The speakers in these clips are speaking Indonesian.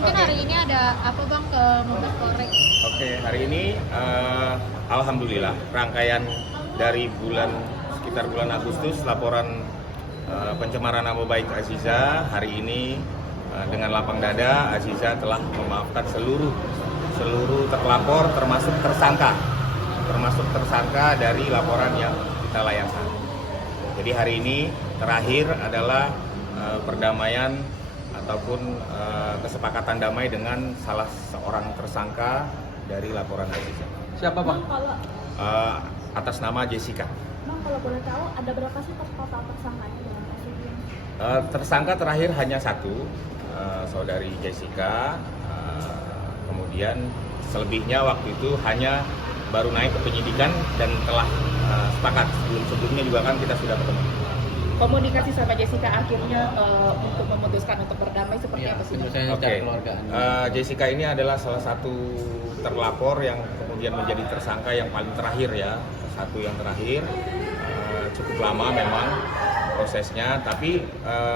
Mungkin hari ini ada apa Bang ke Mabes Polri? Oke, hari ini alhamdulillah rangkaian dari sekitar bulan Agustus laporan pencemaran nama baik Aziza. Hari ini dengan lapang dada Aziza telah memaafkan seluruh terlapor termasuk tersangka dari laporan yang kita layangkan. Jadi hari ini terakhir adalah perdamaian ataupun kesepakatan damai dengan salah seorang tersangka dari laporan Aziza. Siapa Bang? Atas nama Jessica. Bang, kalau boleh tahu ada berapa sih total tersangkanya dengan kasus ini? Tersangka terakhir hanya satu, saudari Jessica. Kemudian selebihnya waktu itu hanya baru naik ke penyidikan dan telah sepakat. Sebelumnya juga kan kita sudah ketemu. Komunikasi sama Jessica akhirnya untuk memutuskan untuk berdamai seperti apa sih? Oke. Jessica ini adalah salah satu terlapor yang kemudian menjadi tersangka yang paling terakhir ya, satu yang terakhir. Cukup lama memang prosesnya, tapi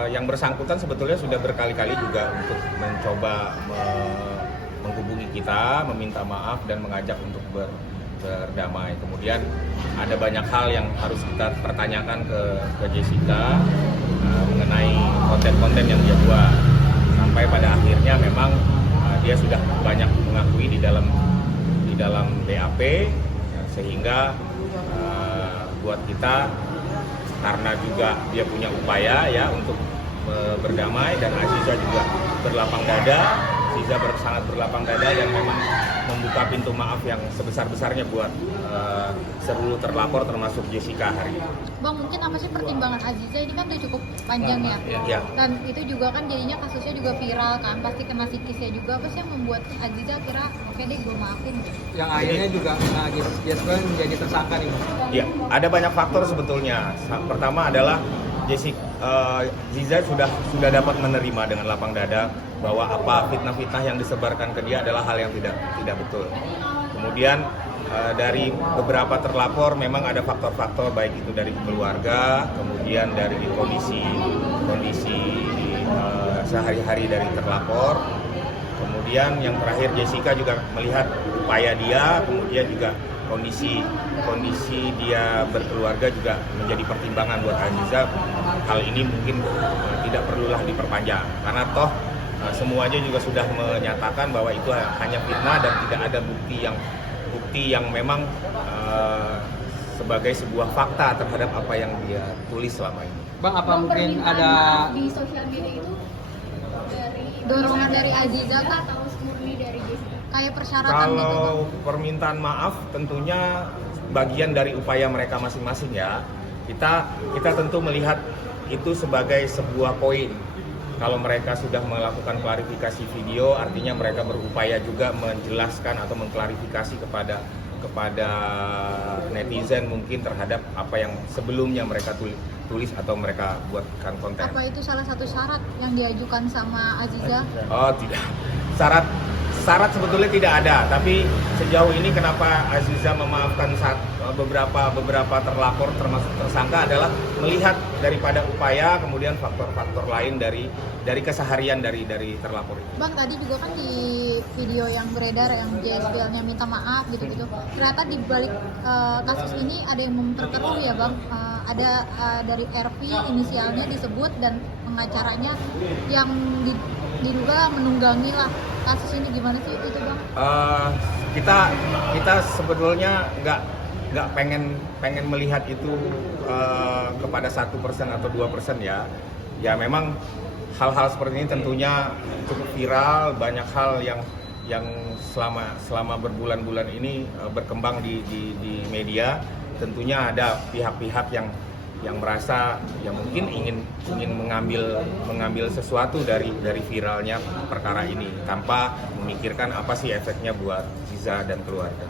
yang bersangkutan sebetulnya sudah berkali-kali juga untuk mencoba menghubungi kita, meminta maaf dan mengajak untuk berdamai. Kemudian ada banyak hal yang harus kita pertanyakan ke Jessica mengenai konten-konten yang dia buat. Sampai pada akhirnya memang dia sudah banyak mengakui di dalam BAP, sehingga buat kita karena juga dia punya upaya ya untuk berdamai dan Aziza juga berlapang dada. Aziza sangat berlapang dada dan memang membuka pintu maaf yang sebesar-besarnya buat seluruh terlapor termasuk Jessica hari ini. Bang, mungkin apa sih pertimbangan Aziza ini kan udah cukup panjang ya? Ya. Dan itu juga kan jadinya kasusnya juga viral kan, pasti kena psikisnya juga. Apa sih yang membuat Aziza kira oke deh gue maafin? Yang akhirnya juga Jessica menjadi tersangka nih Bang. Ya, ada banyak faktor sebetulnya. Pertama adalah Aziza sudah dapat menerima dengan lapang dada bahwa apa fitnah-fitnah yang disebarkan ke dia adalah hal yang tidak betul. Kemudian dari beberapa terlapor memang ada faktor-faktor baik itu dari keluarga, kemudian dari kondisi sehari-hari dari terlapor. Kemudian yang terakhir Jessica juga melihat upaya dia, kemudian juga kondisi dia berkeluarga juga menjadi pertimbangan buat Aziza. Hal ini mungkin tidak perlulah diperpanjang karena toh semuanya juga sudah menyatakan bahwa itu hanya fitnah dan tidak ada bukti yang memang sebagai sebuah fakta terhadap apa yang dia tulis selama ini. Bang, apa mungkin ada Di sosial media itu dari Dorongan dari Aziza kan atau murni dari Jessica? kayak persyaratan gitu Bang. Kalau permintaan maaf tentunya bagian dari upaya mereka masing-masing ya. Kita tentu melihat itu sebagai sebuah poin. Kalau mereka sudah melakukan klarifikasi video, artinya mereka berupaya juga menjelaskan atau mengklarifikasi kepada netizen mungkin terhadap apa yang sebelumnya mereka tulis atau mereka buatkan konten. Apa itu salah satu syarat yang diajukan sama Aziza? Oh tidak, syarat sebetulnya tidak ada, tapi sejauh ini kenapa Aziza memaafkan beberapa terlapor termasuk tersangka adalah melihat daripada upaya kemudian faktor-faktor lain dari keseharian dari terlapor itu. Bang, tadi juga kan di video yang beredar yang JSPL-nya minta maaf gitu-gitu. Ternyata di balik kasus ini ada yang memperkeruh ya Bang. Ada dari RV inisialnya disebut dan pengacaranya yang diduga menunggangi lah kasus ini. Gimana sih itu Bang? Kita sebetulnya nggak pengen melihat itu kepada 1% atau 2% ya. Ya memang hal-hal seperti ini tentunya cukup viral, banyak hal yang selama berbulan-bulan ini berkembang di media. Tentunya ada pihak-pihak yang merasa ya mungkin ingin mengambil sesuatu dari viralnya perkara ini tanpa memikirkan apa sih efeknya buat Aziza dan keluarga.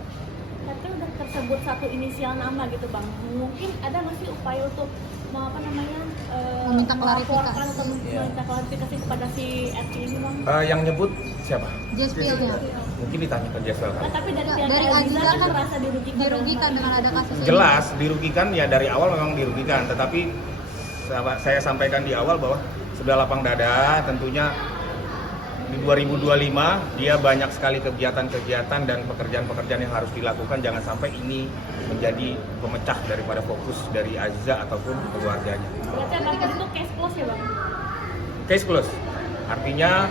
Tapi udah tersebut satu inisial nama gitu Bang. Mungkin ada nggak sih upaya untuk meminta melaporkan klarifikasi. atau meminta klarifikasi kepada si RT ini Bang? Yang nyebut siapa? JSPL-nya. Mungkin ditanya ke Jessel kan? Tapi dari Dari Aziza kan merasa dirugikan dengan ada kasus ini. Jelas dirugikan ya, dari awal memang dirugikan, tetapi saya sampaikan di awal bahwa sudah lapang dada tentunya di 2025 dia banyak sekali kegiatan-kegiatan dan pekerjaan-pekerjaan yang harus dilakukan. Jangan sampai ini menjadi pemecah daripada fokus dari Aziza ataupun keluarganya. Berarti akan itu case close ya Bang? Case close, artinya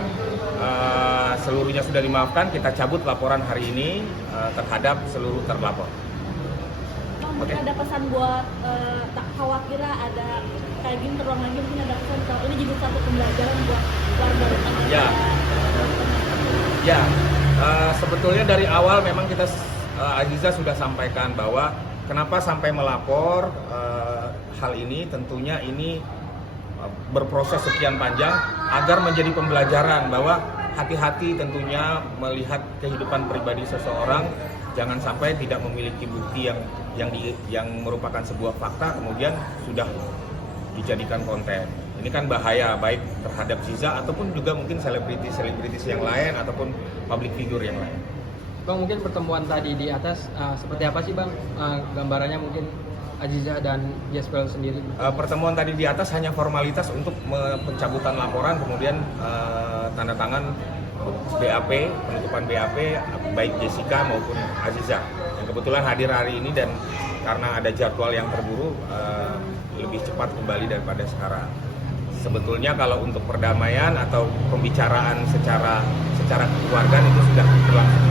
seluruhnya sudah dimaafkan. Kita cabut laporan hari ini terhadap seluruh terlapor. Bang, Oke. mungkin ada pesan buat tak khawatir ada kayak gini terulang lagi, mungkin ada pesan kalau ini jadi satu pembelajaran buat warga Ya. Ya, sebetulnya dari awal memang kita Aziza sudah sampaikan bahwa kenapa sampai melapor hal ini, tentunya ini berproses sekian panjang agar menjadi pembelajaran bahwa hati-hati tentunya melihat kehidupan pribadi seseorang, jangan sampai tidak memiliki bukti yang merupakan sebuah fakta kemudian sudah dijadikan konten. Ini kan bahaya baik terhadap Ziza ataupun juga mungkin selebritis yang lain ataupun public figure yang lain. Bang, mungkin pertemuan tadi di atas seperti apa sih Bang gambarannya mungkin Aziza dan Jespel sendiri? Pertemuan tadi di atas hanya formalitas untuk pencabutan laporan, kemudian tanda tangan BAP, penutupan BAP baik Jessica maupun Aziza yang kebetulan hadir hari ini, dan karena ada jadwal yang terburu lebih cepat kembali daripada sekarang. Sebetulnya kalau untuk perdamaian atau pembicaraan secara kekeluargaan itu sudah berlangsung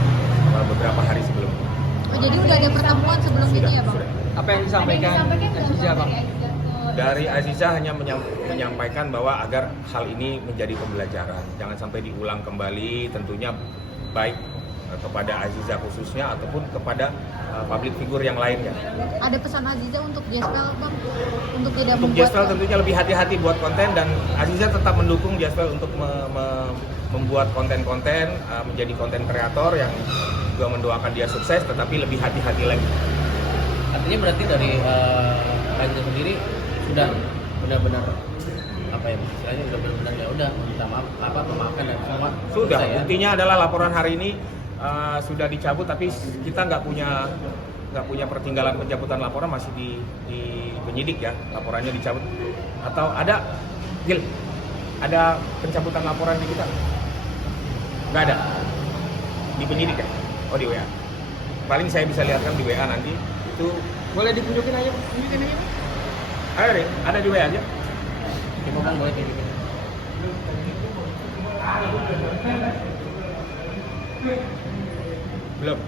beberapa hari sebelumnya. Oh, jadi udah ada pertemuan sebelum ini ya Bang? Sudah. Apa yang disampaikan Aziza Bang? Dari Aziza hanya menyampaikan bahwa agar hal ini menjadi pembelajaran, jangan sampai diulang kembali, tentunya baik kepada Aziza khususnya ataupun kepada public figure yang lainnya. Ada pesan Aziza untuk Jespel Bang? Untuk tidak Untuk membuat Jespel tentunya lebih hati-hati buat konten, dan Aziza tetap mendukung Jespel untuk membuat konten-konten, menjadi konten kreator yang juga mendoakan dia sukses, tetapi lebih hati-hati lagi. Artinya berarti dari Aziza sendiri sudah benar-benar apa ya istilahnya udah benar-benar ya udah minta maaf memaafkan dan semua Sudah, selesai, ya? buktinya adalah laporan hari ini sudah dicabut, tapi kita nggak punya pertinggalan pencabutan laporan, masih di penyidik ya, laporannya dicabut. Atau ada pencabutan laporan di kita? Nggak ada, di penyidik ya? Oh, di WA. Paling saya bisa lihatkan di WA nanti. Itu Boleh ditunjukin aja? ada di WA aja. Coba Bang boleh kayak gitu. Belum.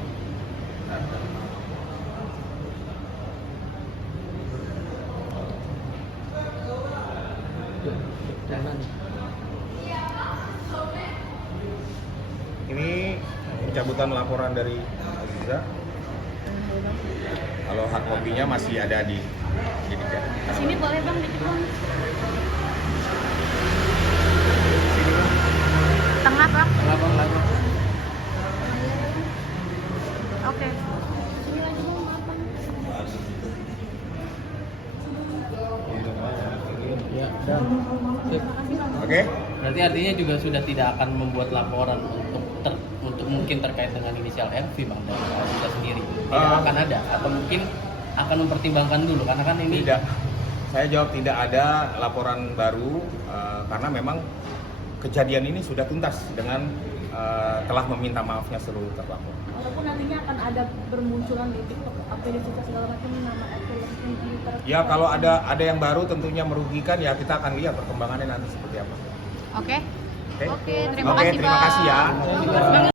Jangan. Ini pencabutan laporan dari Aziza. Kalau hard copy-nya masih ada di penyidik ya. Sini boleh Bang dikit Bang. tengah Bang? Lapor. Oke. Sini lagi Bang, maaf Bang. Ya, dan sip. Oke? Berarti artinya juga sudah tidak akan membuat laporan untuk mungkin terkait dengan inisial MV Bang dari Aziza sendiri. Tidak akan ada atau mungkin akan mempertimbangkan dulu karena kan ini Tidak. Saya jawab tidak ada laporan baru karena memang kejadian ini sudah tuntas dengan telah meminta maafnya seluruh terlapor. Walaupun nantinya akan ada bermunculan di TikTok, apa segala macam nama akun di Twitter. Ya kalau ada yang baru tentunya merugikan, ya kita akan lihat perkembangannya nanti seperti apa. Oke. Oke? Oke, terima Oke, kasih terima kasih ya. Bang.